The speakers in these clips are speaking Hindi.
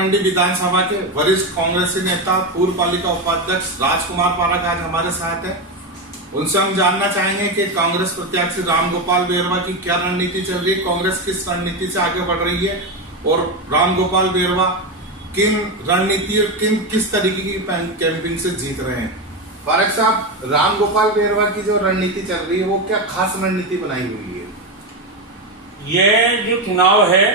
मंडी विधानसभा के वरिष्ठ कांग्रेसी नेता पूर्व पालिका उपाध्यक्ष राजकुमार पारक आज हमारे साथ है। उनसे हम जानना चाहेंगे कि कांग्रेस प्रत्याशी रामगोपाल बेरवा की क्या रणनीति चल रही है, कांग्रेस किस रणनीति से आगे बढ़ रही है और रामगोपाल बेरवा किन रणनीति और किस तरीके की कैंपिंग से जीत रहे हैं। पारक साहब, रामगोपाल बेरवा की जो रणनीति चल रही है वो क्या खास रणनीति बनाई हुई है? ये जो चुनाव है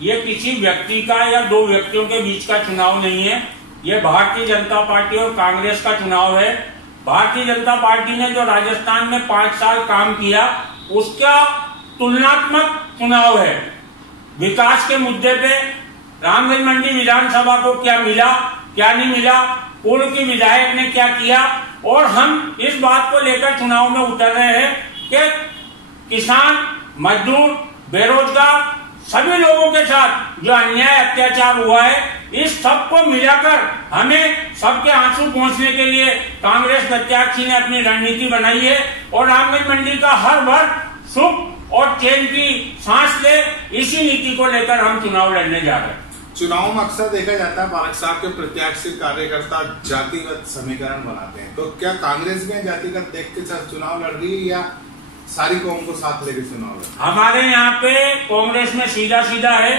ये किसी व्यक्ति का या दो व्यक्तियों के बीच का चुनाव नहीं है। ये भारतीय जनता पार्टी और कांग्रेस का चुनाव है। भारतीय जनता पार्टी ने जो राजस्थान में 5 साल काम किया उसका तुलनात्मक चुनाव है। विकास के मुद्दे पे रामगंज मंडी विधानसभा को क्या मिला, क्या नहीं मिला, पूर्व की विधायक ने क्या किया, और हम इस बात को लेकर चुनाव में उतर रहे हैं कि किसान, मजदूर, बेरोजगार सभी लोगों के साथ जो अन्याय अत्याचार हुआ है, इस सब को मिलाकर हमें सबके आंसू पहुंचने के लिए कांग्रेस प्रत्याशी ने अपनी रणनीति बनाई है और रामगंज मंडी का हर वर्ग सुख और चैन की सांस ले, इसी नीति को लेकर हम चुनाव लड़ने जा रहे हैं। चुनाव में अक्सर देखा जाता है पारक साहब के प्रत्याशी कार्यकर्ता जातिगत समीकरण बनाते हैं, तो क्या कांग्रेस में जातिगत देख के चुनाव लड़ रही है या सारी कौम को साथ लेकर चुनाव लड़? हमारे यहाँ पे कांग्रेस में सीधा सीधा है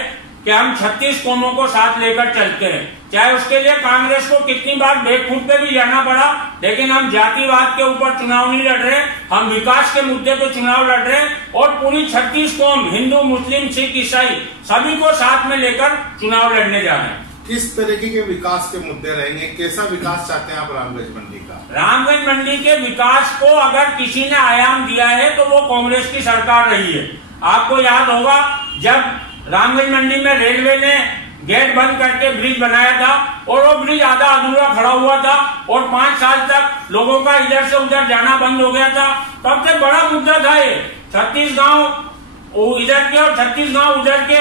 कि हम 36 कौमों को साथ लेकर चलते हैं, चाहे उसके लिए कांग्रेस को कितनी बार बेवकूफ पे भी जाना पड़ा, लेकिन हम जातिवाद के ऊपर चुनाव नहीं लड़ रहे, हम विकास के मुद्दे पे चुनाव लड़ रहे हैं और पूरी 36 कौम, हिंदू, मुस्लिम, सिख, ईसाई सभी को साथ में लेकर चुनाव लड़ने जा रहे हैं। किस तरीके के विकास के मुद्दे रहेंगे, कैसा विकास चाहते हैं आप रामगंज मंडी का? रामगंज मंडी के विकास को अगर किसी ने आयाम दिया है तो वो कांग्रेस की सरकार रही है। आपको याद होगा जब रामगंज मंडी में रेलवे ने गेट बंद करके ब्रिज बनाया था और वो ब्रिज आधा अधूरा खड़ा हुआ था और 5 साल तक लोगों का इधर से उधर जाना बंद हो गया था। तब से बड़ा मुद्दा था ये, 36 गांव इधर के और 36 गांव उधर के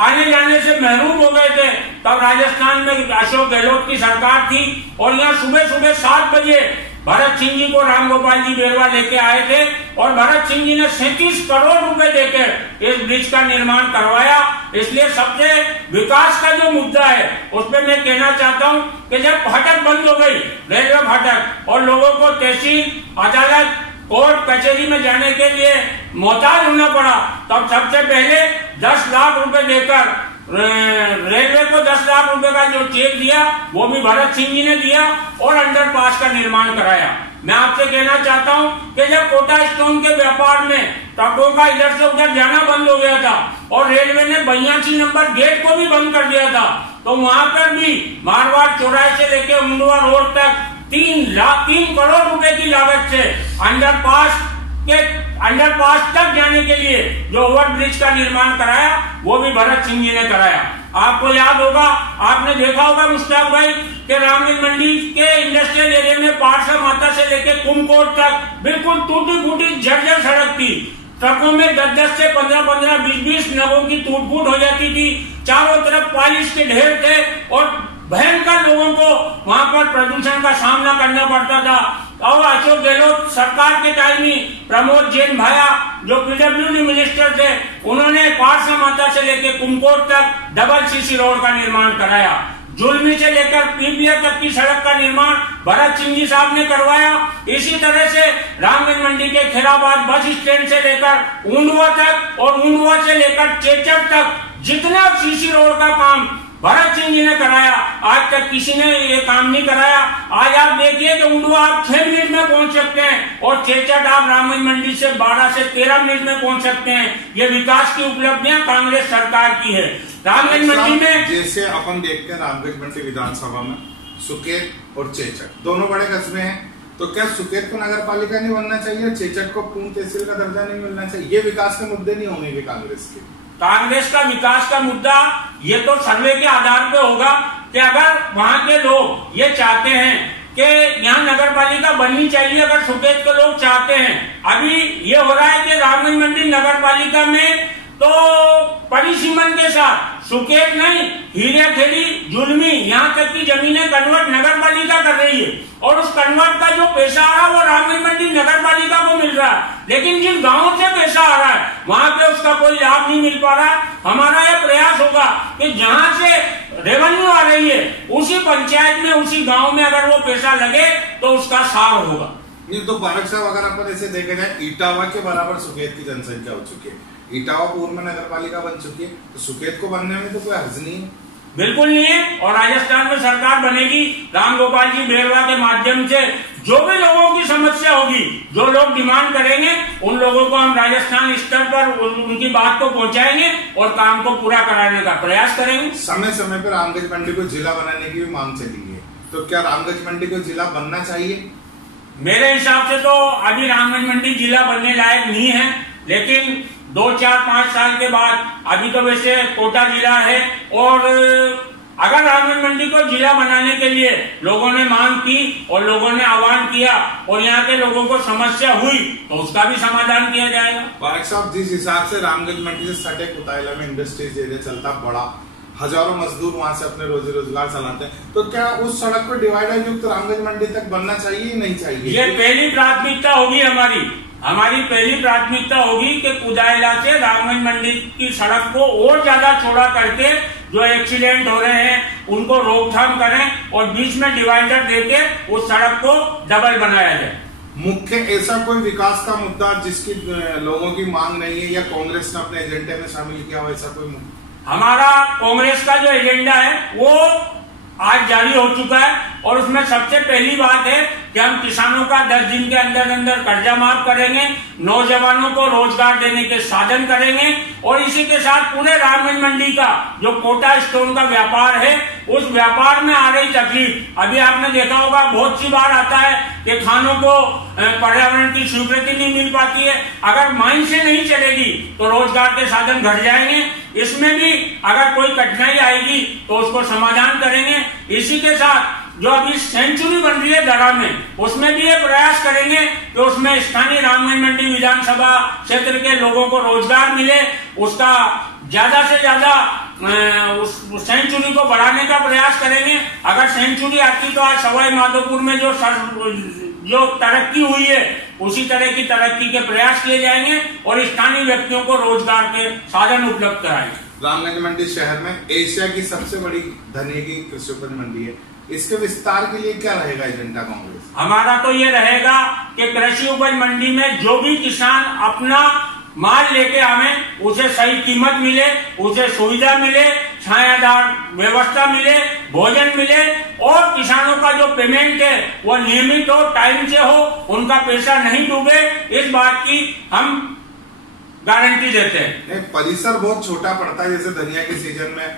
आने जाने से महरूम हो गए थे। तब राजस्थान में अशोक गहलोत की सरकार थी और यहाँ सुबह सुबह 7 बजे भरत सिंह जी को रामगोपाल जी बेरवा लेके आए थे और भरत सिंह जी ने 37 करोड़ रुपए देकर इस ब्रिज का निर्माण करवाया। इसलिए सबसे विकास का जो मुद्दा है उसमें मैं कहना चाहता हूँ कि जब फाटक बंद हो गई, रेलवे फाटक, और लोगों को तहसील, अदालत, कोर्ट कचहरी में जाने के लिए मोहताज होना पड़ा, तब सबसे पहले 10 लाख रुपए देकर रेलवे को 10 लाख रुपए का जो चेक दिया वो भी भरत सिंह जी ने दिया और अंडरपास का निर्माण कराया। मैं आपसे कहना चाहता हूं कि जब कोटा स्टोन के व्यापार में ट्रकों का इधर से उधर जाना बंद हो गया था और रेलवे ने 82 नंबर गेट को भी बंद कर दिया था, तो वहां पर भी मारवाड़ चौराहे से लेकर उंडवा रोड तक 3 करोड़ रुपए की लागत से अंडरपास तक जाने के लिए जो ओवर ब्रिज का निर्माण कराया वो भी भरत सिंह जी ने कराया। आपको याद होगा, आपने देखा होगा मुश्ताक भाई कि रामगंज मंडी के इंडस्ट्रियल एरिया में पारसा माता से लेकर कुमकोट तक बिल्कुल टूटी फूटी जर्जर सड़क थी। ट्रकों में 10-10 से 15-15, 20-20 नगों की टूट फूट हो जाती थी। चारों तरफ पालिश के ढेर थे और भयंकर लोगों को वहां पर प्रदूषण का सामना करना पड़ता था। और अशोक गहलोत सरकार के टाइम में प्रमोद जैन भाया जो पीडब्ल्यूडी मिनिस्टर थे, उन्होंने पारसा माता से लेकर कुमकोट तक डबल सीसी रोड का निर्माण कराया। जुलमी से लेकर पीपलिया तक की सड़क का निर्माण भरत सिंह जी साहब ने करवाया। इसी तरह से रामगंज मंडी के खैराबाद बस स्टैंड से लेकर ऊंडवा तक और ऊंडवा से लेकर चेचर तक जितना सीसी रोड का काम भरत सिंह जी ने कराया, आज तक किसी ने ये काम नहीं कराया। आज आप देखिए कि उंडवा आप 6 मिनट में पहुंच सकते हैं और चेचट आप रामगंज मंडी से 12 से 13 मिनट में पहुंच सकते हैं। ये विकास की उपलब्धियां कांग्रेस सरकार की है। रामगंज मंडी में जैसे अपन देखते हैं रामगंज मंडी विधानसभा में सुकेत और चेचट दोनों बड़े कस्बे हैं, तो क्या सुकेत को नगर पालिका नहीं बनना चाहिए, चेचट को पूर्ण तहसील का दर्जा नहीं मिलना चाहिए? ये विकास के मुद्दे नहीं होंगे कांग्रेस के? कांग्रेस का विकास का मुद्दा ये तो सर्वे के आधार पे होगा कि अगर वहां के लोग ये चाहते हैं कि यहाँ नगर पालिका बननी चाहिए, अगर सुकेत के लोग चाहते हैं। अभी ये हो रहा है कि रामगंज मंडी नगर पालिका में तो परिसीमन के साथ सुकेत नहीं, हीरे खेड़ी, जुलमी, यहाँ तक की जमीनें कन्वर्ट नगर पालिका कर रही है और उस कन्वर्ट का जो पैसा आ रहा है वो रामगंज मंडी नगर पालिका को मिल रहा है, लेकिन जिन गांवों से पैसा आ रहा है वहां पे उसका कोई लाभ नहीं मिल पा रहा है। हमारा यह प्रयास होगा कि जहां से रेवेन्यू हुई है, उसी पंचायत में उसी गांव में अगर वो पैसा लगे तो उसका सार होगा। नहीं तो पारक साहब, अगर अपन ऐसे देखा जाए, इटावा के बराबर सुकेत की जनसंख्या हो चुकी है, इटावा पूर्व में नगर पालिका बन चुकी है, तो सुकेत को बनने में तो कोई हर्ज नहीं है। बिल्कुल नहीं है। और राजस्थान में सरकार बनेगी राम गोपाल जी बेरवा के माध्यम से, जो भी लोगों की समस्या होगी, जो लोग डिमांड करेंगे, उन लोगों को हम राजस्थान स्तर पर उनकी बात को पहुंचाएंगे और काम को पूरा कराने का प्रयास करेंगे। समय समय पर रामगंज मंडी को जिला बनाने की भी मांग चली है, तो क्या रामगंज मंडी को जिला बनना चाहिए? मेरे हिसाब से तो अभी रामगंज मंडी जिला बनने लायक नहीं है, लेकिन 2, 4, 5 साल के बाद, अभी तो वैसे कोटा जिला है, और अगर रामगंज मंडी को जिला बनाने के लिए लोगों ने मांग की और लोगों ने आह्वान किया और यहाँ के लोगों को समस्या हुई तो उसका भी समाधान किया जाएगा। पारक साहब, जिस हिसाब से रामगंज मंडी से सटे कुताइला में इंडस्ट्रीज एरिया चलता बड़ा, हजारों मजदूर वहां से अपने रोजी रोजगार चलाते हैं, तो क्या उस सड़क पर डिवाइडर युक्त रामगंज मंडी तक बनना चाहिए नहीं चाहिए? ये पहली प्राथमिकता होगी हमारी पहली प्राथमिकता होगी कि कुदाइला से रामगंज मंडी की सड़क को और ज्यादा चौड़ा करके जो एक्सीडेंट हो रहे हैं उनको रोकथाम करें और बीच में डिवाइडर देके उस सड़क को डबल बनाया जाए। मुख्य ऐसा कोई विकास का मुद्दा जिसकी लोगों की मांग नहीं है या कांग्रेस ने अपने एजेंडे में शामिल किया हो, ऐसा कोई? हमारा कांग्रेस का जो एजेंडा है वो आज जारी हो चुका है और उसमें सबसे पहली बात है कि हम किसानों का 10 दिन के अंदर अंदर कर्जा माफ करेंगे, नौजवानों को रोजगार देने के साधन करेंगे और इसी के साथ पूरे रामगंज मंडी का जो कोटा स्टोन का व्यापार है उस व्यापार में आ रही तकलीफ, अभी आपने देखा होगा बहुत सी बार आता है कि खानों को पर्यावरण की स्वीकृति नहीं मिल पाती है। अगर माइन से नहीं चलेगी तो रोजगार के साधन घट जाएंगे, इसमें भी अगर कोई कठिनाई आएगी तो उसको समाधान करेंगे। इसी के साथ जो अभी सेंचुरी बन रही है दरा में, उसमें भी ये प्रयास करेंगे कि उसमें स्थानीय रामगंज मंडी विधानसभा क्षेत्र के लोगों को रोजगार मिले, उसका ज्यादा से ज्यादा उस सेंचुरी को बढ़ाने का प्रयास करेंगे। अगर सेंचुरी आती तो आज सवाई माधोपुर में जो तरक्की हुई है उसी तरह की तरक्की के प्रयास किए जाएंगे और स्थानीय व्यक्तियों को रोजगार के साधन उपलब्ध कराएंगे। रामगंज मंडी शहर में एशिया की सबसे बड़ी धनिये की कृषि उपज मंडी है, इसके विस्तार के लिए क्या रहेगा एजेंडा कांग्रेस? हमारा तो ये रहेगा कि कृषि उपज मंडी में जो भी किसान अपना माल लेके आवे उसे सही कीमत मिले, उसे सुविधा मिले, छायादार व्यवस्था मिले, भोजन मिले और किसानों का जो पेमेंट है वो नियमित हो, टाइम से हो, उनका पैसा नहीं डूबे, इस बात की हम गारंटी देते हैं। परिसर बहुत छोटा पड़ता है, जैसे धनिया के सीजन में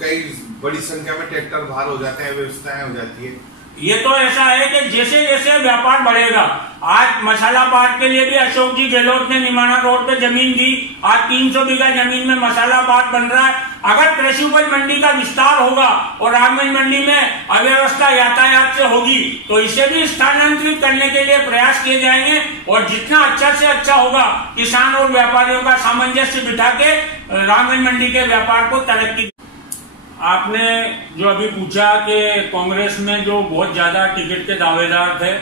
कई बड़ी संख्या में ट्रैक्टर बाहर हो जाते हैं, व्यवस्थाएं हो जाती है। ये तो ऐसा है कि जैसे जैसे व्यापार बढ़ेगा, आज मसाला पाट के लिए भी अशोक जी गहलोत ने निमाना रोड पे जमीन दी, आज 300 बीघा जमीन में मसाला पाट बन रहा है। अगर कृषि उपज मंडी का विस्तार होगा और रामगंज मंडी में अव्यवस्था यातायात से होगी तो इसे भी स्थानांतरित करने के लिए प्रयास किए जाएंगे और जितना अच्छा से अच्छा होगा किसान और व्यापारियों का सामंजस्य बिठा के रामगंज मंडी के व्यापार को तरक्की। आपने जो अभी पूछा कि कांग्रेस में जो बहुत ज्यादा टिकट के दावेदार थे,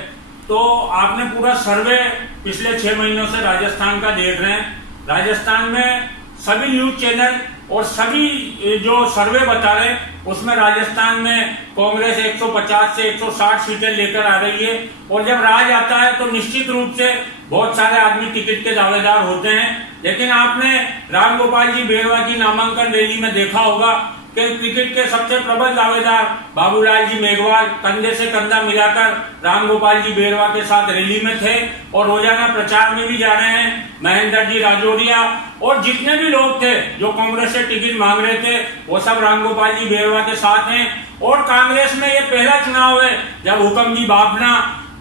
तो आपने पूरा सर्वे पिछले 6 महीनों से राजस्थान का देख रहे हैं। राजस्थान में सभी न्यूज चैनल और सभी जो सर्वे बता रहे उसमें राजस्थान में कांग्रेस 150 से 160 सीटें लेकर आ रही है और जब राज आता है तो निश्चित रूप से बहुत सारे आदमी टिकट के दावेदार होते हैं। लेकिन आपने राम गोपाल जी बेरवा की नामांकन रैली में देखा होगा कि क्रिकेट के सबसे प्रबल दावेदार बाबूलाल जी मेघवाल कंधे से कंधा मिलाकर राम गोपाल जी बेरवा के साथ रैली में थे और रोजाना प्रचार में भी जा रहे हैं। महेंद्र जी राजौरिया और जितने भी लोग थे जो कांग्रेस से टिकट मांग रहे थे वो सब राम गोपाल जी बेरवा के साथ हैं। और कांग्रेस में ये पहला चुनाव है जब हुकम जी बापना,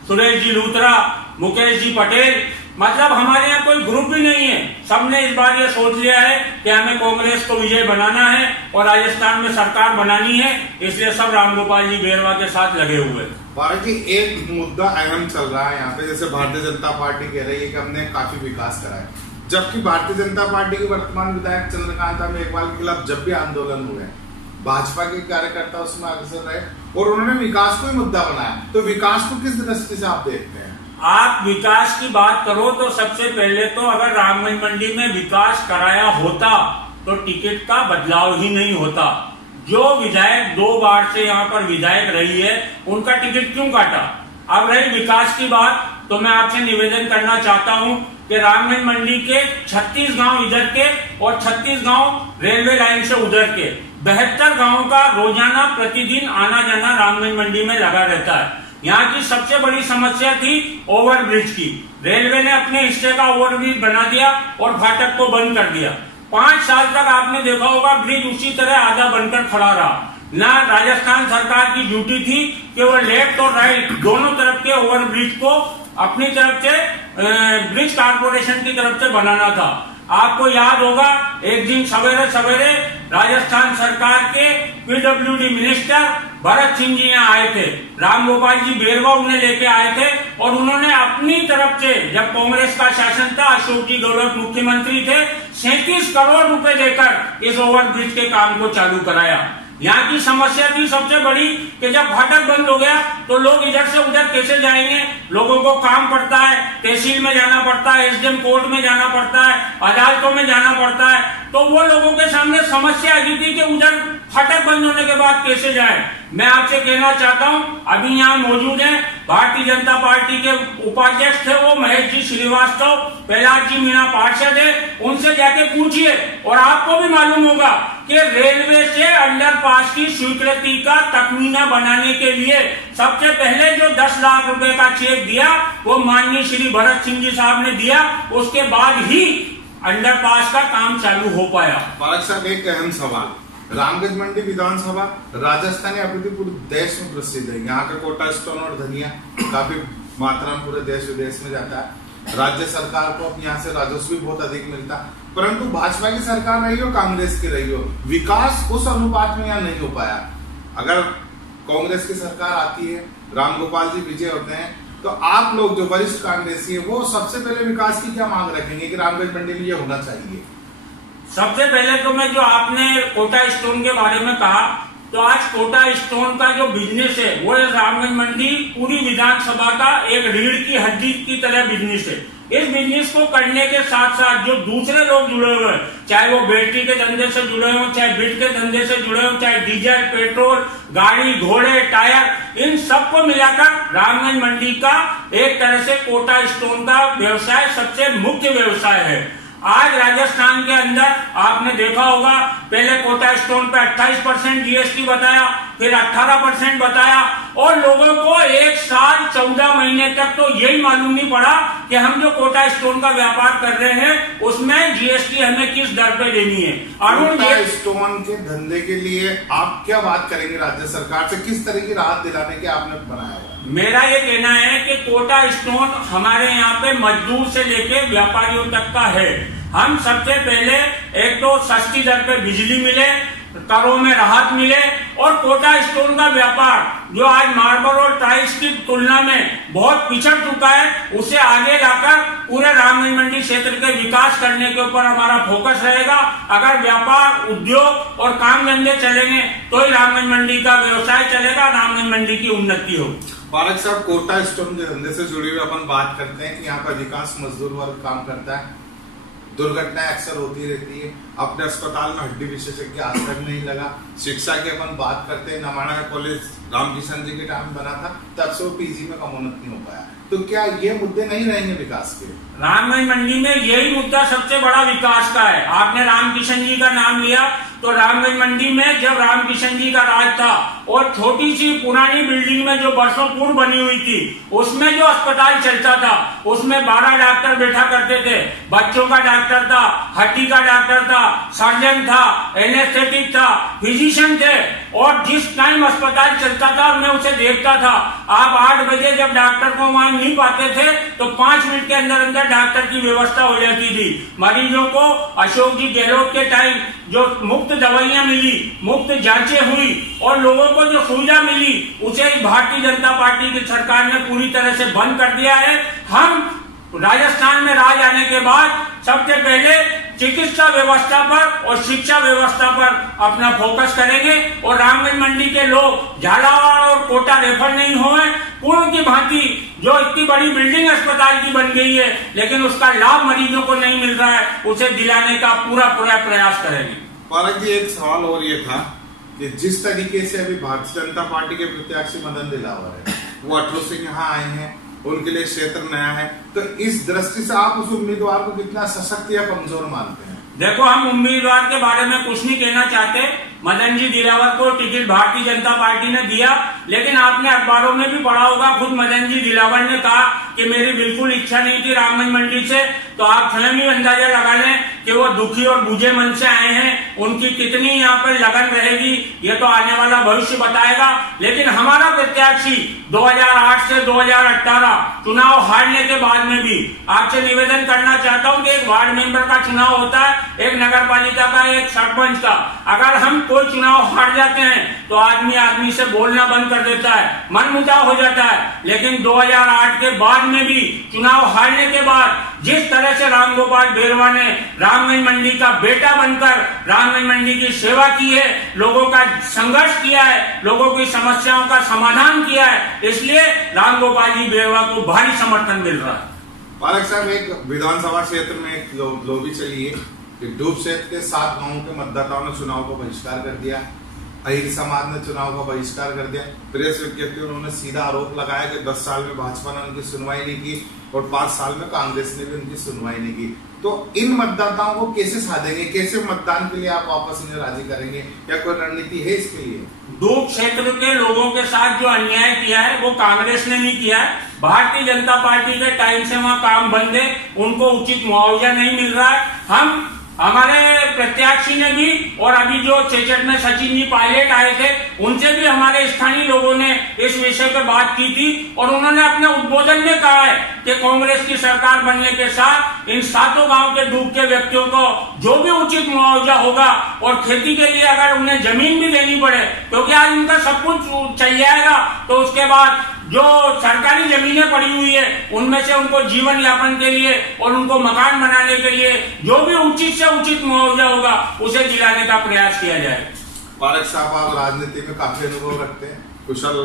सुरेश जी लूथरा, मुकेश जी पटेल, मतलब हमारे यहाँ कोई ग्रुप भी नहीं है, सबने इस बार ये सोच लिया है कि हमें कांग्रेस को विजय बनाना है और राजस्थान में सरकार बनानी है, इसलिए सब रामगोपाल जी बेरवा के साथ लगे हुए। भारत जी एक मुद्दा अहम चल रहा है यहाँ पे, जैसे भारतीय जनता पार्टी कह रही है कि हमने काफी विकास करा है, जबकि भारतीय जनता पार्टी के वर्तमान विधायक चंद्रकांता मेघवाल के खिलाफ जब भी आंदोलन हुए भाजपा के कार्यकर्ता उसमें अग्रसर रहे और उन्होंने विकास को ही मुद्दा बनाया, तो विकास को किस दृष्टि से आप देखते हैं? आप विकास की बात करो तो सबसे पहले तो अगर रामगंज मंडी में विकास कराया होता तो टिकट का बदलाव ही नहीं होता। जो विधायक 2 बार से यहाँ पर विधायक रही है उनका टिकट क्यों काटा। अब रही विकास की बात, तो मैं आपसे निवेदन करना चाहता हूँ कि रामगंज मंडी के 36 गांव इधर के और 36 गांव रेलवे लाइन से उधर के 72 गांवों का रोजाना प्रतिदिन आना जाना रामगंज मंडी में लगा रहता है। यहाँ की सबसे बड़ी समस्या थी ओवरब्रिज की। रेलवे ने अपने हिस्से का ओवरब्रिज बना दिया और फाटक को बंद कर दिया। 5 साल तक आपने देखा होगा ब्रिज उसी तरह आधा बनकर खड़ा रहा। ना राजस्थान सरकार की ड्यूटी थी कि वो लेफ्ट और राइट दोनों तरफ के ओवरब्रिज को अपनी तरफ से ब्रिज कारपोरेशन की तरफ से बनाना था। आपको याद होगा एक दिन सवेरे सवेरे राजस्थान सरकार के पीडब्ल्यूडी मिनिस्टर भरत सिंह जी यहाँ आए थे, राम गोपाल जी बेरवा उन्हें लेके आए थे और उन्होंने अपनी तरफ से, जब कांग्रेस का शासन था, अशोक जी गहलोत मुख्यमंत्री थे, 37 करोड़ रुपए देकर इस ओवरब्रिज के काम को चालू कराया। यहाँ की समस्या थी सबसे बड़ी कि जब फाटक बंद हो गया तो लोग इधर से उधर कैसे जाएंगे। लोगों को काम पड़ता है, तहसील में जाना पड़ता है, एसडीएम कोर्ट में जाना पड़ता है, अदालतों में जाना पड़ता है। तो वो लोगों के सामने समस्या आ गई थी कि उधर फाटक बंद होने के बाद कैसे जाए। मैं आपसे कहना चाहता हूं, अभी यहाँ मौजूद हैं भारतीय जनता पार्टी के उपाध्यक्ष थे वो महेश जी श्रीवास्तव, प्रहलाद जी मीणा पार्षद है, उनसे जाके पूछिए और आपको भी मालूम होगा कि रेलवे से अंडरपास की स्वीकृति का तखमीना बनाने के लिए सबसे पहले जो 10 लाख रुपए का चेक दिया वो माननीय श्री भरत सिंह जी साहब ने दिया। उसके बाद ही अंडरपास का काम चालू हो पाया। पारक साहब, एक अहम सवाल, रामगंज मंडी विधानसभा राजस्थान या पूरे देश में प्रसिद्ध है। यहाँ का कोटा स्टोन और धनिया काफी मात्रा में पूरे देश विदेश में जाता है। राज्य सरकार को यहाँ से राजस्व भी बहुत अधिक मिलता, परंतु भाजपा की सरकार रही हो कांग्रेस की रही हो, विकास उस अनुपात में यहाँ नहीं हो पाया। अगर कांग्रेस की सरकार आती है, राम गोपाल जी विजय होते हैं, तो आप लोग जो वरिष्ठ कांग्रेसी है वो सबसे पहले विकास की क्या मांग रखेंगे कि रामगंज मंडी में ये होना चाहिए? सबसे पहले तो मैं, जो आपने कोटा स्टोन के बारे में कहा, तो आज कोटा स्टोन का जो बिजनेस है वो रामगंज मंडी पूरी विधानसभा का एक रीढ़ की हड्डी की तरह बिजनेस है। इस बिजनेस को करने के साथ साथ जो दूसरे लोग जुड़े हुए हैं, चाहे वो बैटरी के धंधे से जुड़े हों, चाहे बिट के धंधे से जुड़े हों, चाहे डीजल, पेट्रोल, गाड़ी, घोड़े, टायर, इन सबको मिलाकर रामगंज मंडी का एक तरह से कोटा स्टोन का व्यवसाय सबसे मुख्य व्यवसाय है। आज राजस्थान के अंदर आपने देखा होगा, पहले कोटा स्टोन पे 28% जीएसटी बताया, फिर 18% बताया और लोगों को 1 साल 14 महीने तक तो यही मालूम नहीं पड़ा कि हम जो कोटा स्टोन का व्यापार कर रहे हैं उसमें जीएसटी हमें किस दर पे देनी है। कोटा स्टोन के धंधे के लिए आप क्या बात करेंगे राज्य सरकार से, किस तरह की राहत दिलाने की आपने बनाया? मेरा ये कहना है कि कोटा स्टोन हमारे यहाँ पे मजदूर से लेके व्यापारियों तक का है। हम सबसे पहले एक तो सस्ती दर पे बिजली मिले, करों में राहत मिले और कोटा स्टोन का व्यापार जो आज मार्बल और टाइल्स की तुलना में बहुत पिछड़ चुका है, उसे आगे लाकर पूरे रामगंज मंडी क्षेत्र के विकास करने के ऊपर हमारा फोकस रहेगा। अगर व्यापार, उद्योग और काम धंधे चलेंगे तो ही रामगंज मंडी का व्यवसाय चलेगा, रामगंज मंडी की उन्नति हो। पारक साहब, कोटा स्टोन के धंधे से जुड़े हुए अपन बात करते हैं कि यहाँ पर अधिकांश मजदूर वर्ग काम करता है, दुर्घटनाएं अक्सर होती रहती है, अपने अस्पताल में हड्डी विशेषज्ञ आज तक नहीं लगा। शिक्षा की अपन बात करते हैं, नमाना का कॉलेज रामकिशन जी के टाइम बना था, तब से वो पीजी में कमोन्नत नहीं हो पाया। तो क्या ये मुद्दे नहीं रहेंगे विकास के? रामगंज मंडी में यही मुद्दा सबसे बड़ा विकास का है। आपने रामकिशन जी का नाम लिया, तो रामगंज मंडी में जब रामकिशन जी का राज था और छोटी सी पुरानी बिल्डिंग में जो वर्षों पूर्व बनी हुई थी, उसमें जो अस्पताल चलता था उसमें 12 डॉक्टर बैठा करते थे। बच्चों का डॉक्टर था, हड्डी का डॉक्टर था, सर्जन था, एनेस्थेटिक था, फिजिशियन थे और जिस टाइम अस्पताल चलता था मैं उसे देखता था। आप 8 बजे जब डॉक्टर को वहां नहीं पाते थे तो 5 मिनट के अंदर अंदर डॉक्टर की व्यवस्था हो जाती थी। मरीजों को अशोक जी गहलोत के टाइम जो मुफ्त दवाइयां मिली, मुफ्त जांचें हुई और लोगों को जो सुविधा मिली, उसे भारतीय जनता पार्टी की सरकार ने पूरी तरह से बंद कर दिया है। हम राजस्थान में राज आने के बाद सबसे पहले चिकित्सा व्यवस्था पर और शिक्षा व्यवस्था पर अपना फोकस करेंगे और रामगंज मंडी के लोग झालावाड़ और कोटा रेफर नहीं हुए। पूर्व की भांति जो इतनी बड़ी बिल्डिंग अस्पताल की बन गई है लेकिन उसका लाभ मरीजों को नहीं मिल रहा है, उसे दिलाने का पूरा प्रयास करेंगे। पारक जी, एक सवाल और ये था कि जिस तरीके से अभी भारतीय जनता पार्टी के प्रत्याशी मदन दिलावर है, वो 18 से यहाँ आए हैं, उनके लिए क्षेत्र नया है, तो इस दृष्टि से आप उस उम्मीदवार को कितना सशक्त या कमजोर मानते हैं? देखो, हम उम्मीदवार के बारे में कुछ नहीं कहना चाहते। मदन जी दिलावर को टिकट भारतीय जनता पार्टी ने दिया, लेकिन आपने अखबारों में भी पढ़ा होगा, खुद मदन जी दिलावर ने कहा कि मेरी बिल्कुल इच्छा नहीं थी रामगंज मंडी से। तो आप स्वयं ही अंदाजा लगा लें कि वो दुखी और बुझे मन से आए हैं, उनकी कितनी यहाँ पर लगन रहेगी ये तो आने वाला भविष्य बताएगा। लेकिन हमारा प्रत्याशी 2008 से 2018 चुनाव हारने के बाद में भी आपसे निवेदन करना चाहता हूँ कि एक वार्ड मेंबर का चुनाव होता है, एक नगर पालिका का, एक सरपंच का। अगर हम कोई चुनाव हार जाते हैं तो आदमी आदमी से बोलना बंद कर देता है, मनमुटाव हो जाता है। लेकिन 2008 के बाद में भी चुनाव हारने के बाद जिस तरह से रामगोपाल बेरवा ने रामगंज मंडी का बेटा बनकर रामगंज मंडी की सेवा की है, लोगों का संघर्ष किया है, लोगों की समस्याओं का समाधान किया है, इसलिए रामगोपाल जी बेरवा को भारी समर्थन मिल रहा है। पालक साहब, एक विधानसभा क्षेत्र में एक लॉबी चली है कि डूब क्षेत्र के 7 गांवों के मतदाताओं ने चुनाव का बहिष्कार कर दिया, अहिर समाज ने चुनाव का बहिष्कार कर दिया। प्रेस विज्ञप्ति उन्होंने सीधा आरोप लगाया कि 10 साल में भाजपा ने उनकी सुनवाई नहीं की और 5 साल में कांग्रेस ने भी उनकी सुनवाई नहीं की। तो इन मतदाताओं को कैसे साधेंगे, कैसे मतदान के लिए आप वापस इन्हें राजी करेंगे, या कोई रणनीति है इसके लिए? डूब क्षेत्र के लोगों के साथ जो अन्याय किया है वो कांग्रेस ने नहीं किया है, भारतीय जनता पार्टी के टाइम से वहां काम बंद है, उनको उचित मुआवजा नहीं मिल रहा है। हमारे प्रत्याशी ने भी और अभी जो चेचट में सचिन जी पायलट आए थे उनसे भी हमारे स्थानीय लोगों ने इस विषय पर बात की थी और उन्होंने अपने उद्बोधन में कहा है कि कांग्रेस की सरकार बनने के साथ इन 7 गांव के डूब के व्यक्तियों को जो भी उचित मुआवजा होगा और खेती के लिए अगर उन्हें जमीन भी देनी पड़े, क्योंकि आज उनका सब कुछ चल जाएगा, तो उसके बाद जो सरकारी जमीनें पड़ी हुई है उनमें से उनको जीवन यापन के लिए और उनको मकान बनाने के लिए जो भी उचित से उचित मुआवजा होगा उसे दिलाने का प्रयास किया जाए। पारक साहब, आप राजनीति में काफी अनुभव रखते हैं, कुशल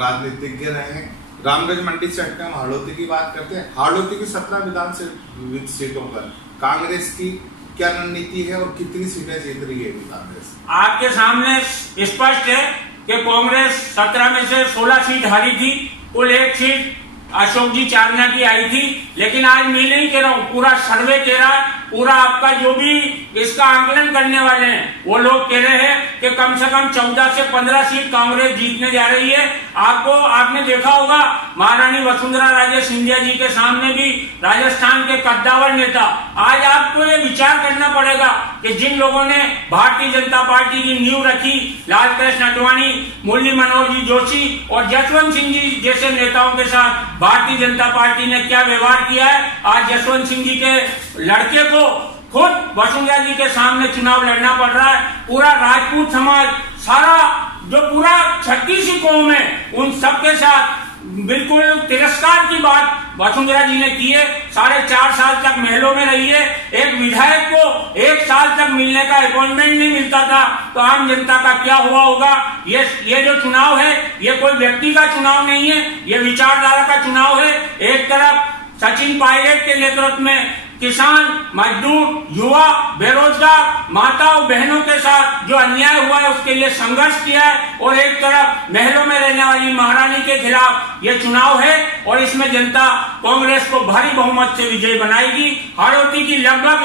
राजनीतिज्ञ रहे हैं। रामगंज मंडी से हटकर हम हाड़ौती की बात करते हैं। हाड़ौती की 17 विधानसभा सीटों पर कांग्रेस की क्या रणनीति है और कितनी सीटें जीत रही है कांग्रेस? आपके सामने स्पष्ट है कि कांग्रेस 17 में से 16 सीट हारी थी, कुल 1 सीट अशोक जी चारना की आई थी। लेकिन आज मैं नहीं कह रहा हूँ, पूरा सर्वे कह रहा है, पूरा आपका जो भी इसका आंकलन करने वाले हैं वो लोग कह रहे हैं कि कम से कम 14 से 15 सीट कांग्रेस जीतने जा रही है। आपने देखा होगा महारानी वसुंधरा राजे सिंधिया जी के सामने भी राजस्थान के कद्दावर नेता। आज आपको ये विचार करना पड़ेगा कि जिन लोगों ने भारतीय जनता पार्टी की नींव रखी, लालकृष्ण आडवाणी, मुरली मनोहर जी जोशी और जसवंत सिंह जी जैसे नेताओं के साथ भारतीय जनता पार्टी ने क्या व्यवहार किया है। आज जसवंत सिंह जी के लड़के को खुद वसुंधरा जी के सामने चुनाव लड़ना पड़ रहा है। पूरा राजपूत समाज, सारा जो पूरा 36 कौम है, उन सबके साथ बिल्कुल तिरस्कार की बात वसुंधरा जी ने की है। 4.5 साल तक महलों में रही है। एक विधायक को 1 साल तक मिलने का अपॉइंटमेंट नहीं मिलता था, तो आम जनता का क्या हुआ होगा। ये जो चुनाव है ये कोई व्यक्ति का चुनाव नहीं है, ये विचारधारा का चुनाव है। एक तरफ सचिन पायलट के नेतृत्व में किसान, मजदूर, युवा, बेरोजगार, माताओं बहनों के साथ जो अन्याय हुआ है उसके लिए संघर्ष किया है, और एक तरफ महलों में रहने वाली महारानी के खिलाफ ये चुनाव है और इसमें जनता कांग्रेस को भारी बहुमत से विजय बनाएगी। हाड़ौती की लगभग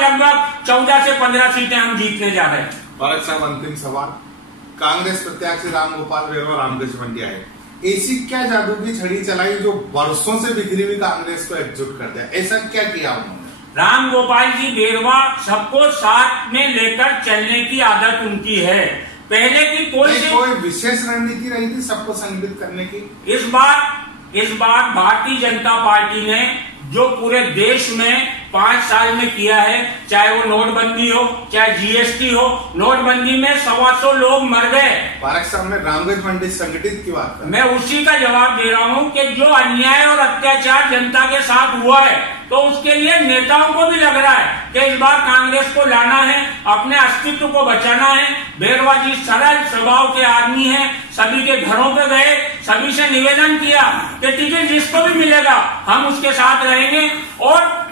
14 से 15 सीटें हम जीतने जा रहे हैं। पारक साहब, अंतिम सवाल, कांग्रेस प्रत्याशी रामगोपाल बेरवा रामगंज मंडी आए, ऐसी क्या जादू की छड़ी चलाई जो वर्षों से बिखरी हुई कांग्रेस को एकजुट कर दिया? ऐसा क्या किया उन्होंने? रामगोपाल जी बेरवा सबको साथ में लेकर चलने की आदत उनकी है। पहले की कोई विशेष रणनीति रही थी सबको संगठित करने की? इस बार भारतीय जनता पार्टी ने जो पूरे देश में 5 साल में किया है, चाहे वो नोटबंदी हो, चाहे जीएसटी हो, नोटबंदी में 125 लोग मर गए। पारक साहब ने रामगंज मंडी संगठित की बात कर, मैं उसी का जवाब दे रहा हूँ कि जो अन्याय और अत्याचार जनता के साथ हुआ है, तो उसके लिए नेताओं को भी लग रहा है कि इस बार कांग्रेस को लाना है, अपने अस्तित्व को बचाना है। बेरवा जी सरल स्वभाव के आदमी हैं, सभी के घरों पे गए, सभी से निवेदन किया कि टिकट जिसको भी मिलेगा हम उसके साथ रहेंगे। और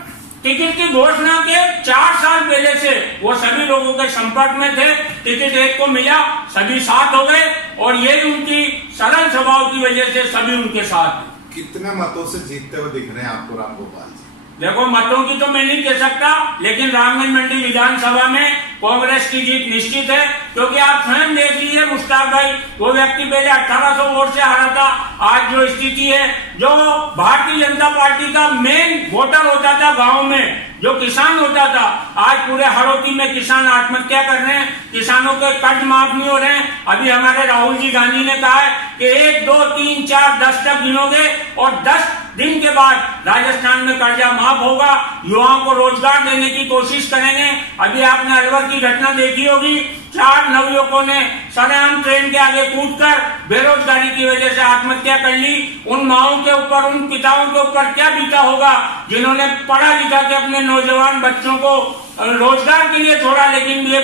टिकट की घोषणा के 4 साल पहले से वो सभी लोगों के संपर्क में थे। टिकट एक को मिला, सभी साथ हो गए और यही उनकी सरल स्वभाव की वजह से सभी उनके साथ। कितने मतों से जीतते हुए दिख रहे हैं आपको राम गोपाल जी? देखो, मतों की तो मैं नहीं कह सकता, लेकिन रामगंज मंडी विधानसभा में कांग्रेस की जीत निश्चित है, क्योंकि आप स्वयं देख लीजिए मुश्ताक भाई, वो व्यक्ति पहले 1800 वोट से हारा था। आज जो स्थिति है, जो भारतीय जनता पार्टी का मेन वोटर होता था गांव में, जो किसान होता था, आज पूरे हड़ौती में किसान आत्महत्या कर रहे हैं, किसानों के कर्ज माफ नहीं हो रहे हैं। अभी हमारे राहुल जी गांधी ने कहा है कि 1, 2, 3, 4, 10 तक गिनोगे और 10 दिन के बाद राजस्थान में कर्जा माफ होगा, युवाओं को रोजगार देने की कोशिश करेंगे। अभी आपने अलवर की घटना देखी होगी, 4 नवयुवकों ने सरेआम ट्रेन के आगे कूदकर बेरोजगारी की वजह से आत्महत्या कर ली। उन माओं के ऊपर, उन पिताओं के ऊपर क्या बीता होगा जिन्होंने पढ़ा लिखा के अपने नौजवान बच्चों को रोजगार के लिए छोड़ा, लेकिन ये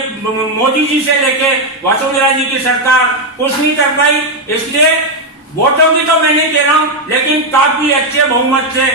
मोदी जी से लेके वसुंधरा जी की सरकार कुछ नहीं कर पाई। इसलिए वोटों की तो मैं नहीं कह रहा हूं, लेकिन काफी अच्छे बहुमत से,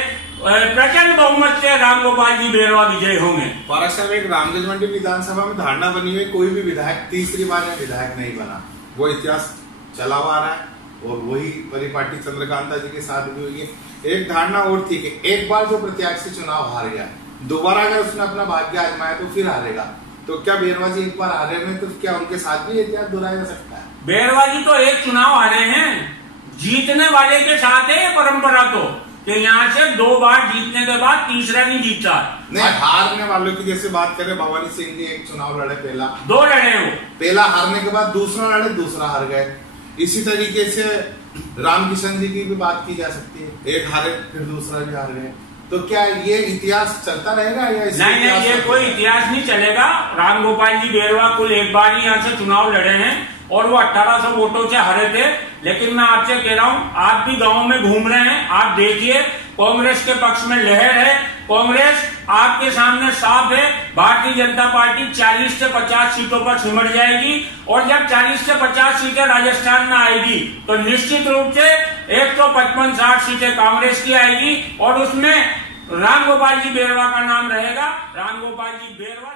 प्रचंड बहुमत से रामगोपाल जी बेरवा विजय होंगे। पारक साहब, एक रामगंज मंडी विधानसभा में धारणा बनी हुई, कोई भी विधायक तीसरी बार में विधायक नहीं बना। वो इतिहास चला हुआ रहा है और वही परिपाटी चंद्रकांता जी के साथ भी हुई है। एक धारणा और थी कि एक बार जो प्रत्याशी चुनाव हार गया, दोबारा अगर उसने अपना भाग्य आजमाया तो फिर हारेगा। तो क्या बेरवा जी एक बार हारे में, तो क्या उनके साथ भी इतिहास दोहराया जा सकता है? बेरवा जी तो एक चुनाव हारे हैं, जीतने वाले के साथ है ये परंपरा, तो कि यहाँ से 2 बार जीतने के बाद तीसरा नहीं जीता। नहीं, हारने वालों की जैसे बात करें, भवानी सिंह जी एक चुनाव लड़े, पहला 2 लड़े हो, पहला हारने के बाद दूसरा लड़े, दूसरा हार गए। इसी तरीके से रामकिशन जी की भी बात की जा सकती है, एक हारे फिर दूसरा भी हार गए। तो क्या ये इतिहास चलता रहेगा या नहीं, ये कोई इतिहास नहीं चलेगा। रामगोपाल जी बेरवा कुल एक बार ही यहाँ से चुनाव लड़े हैं और वो 1800 वोटों से हारे थे। लेकिन मैं आपसे कह रहा हूँ, आप भी गांव में घूम रहे हैं, आप देखिए कांग्रेस के पक्ष में लहर है। कांग्रेस आपके सामने साफ है, भारतीय जनता पार्टी 40 से 50 सीटों पर सिमट जाएगी और जब 40 से 50 सीटें राजस्थान में आएगी तो निश्चित रूप से 155-60 सीटें कांग्रेस की आएगी और उसमें रामगोपाल जी बेरवा का नाम रहेगा। रामगोपाल जी बेरवा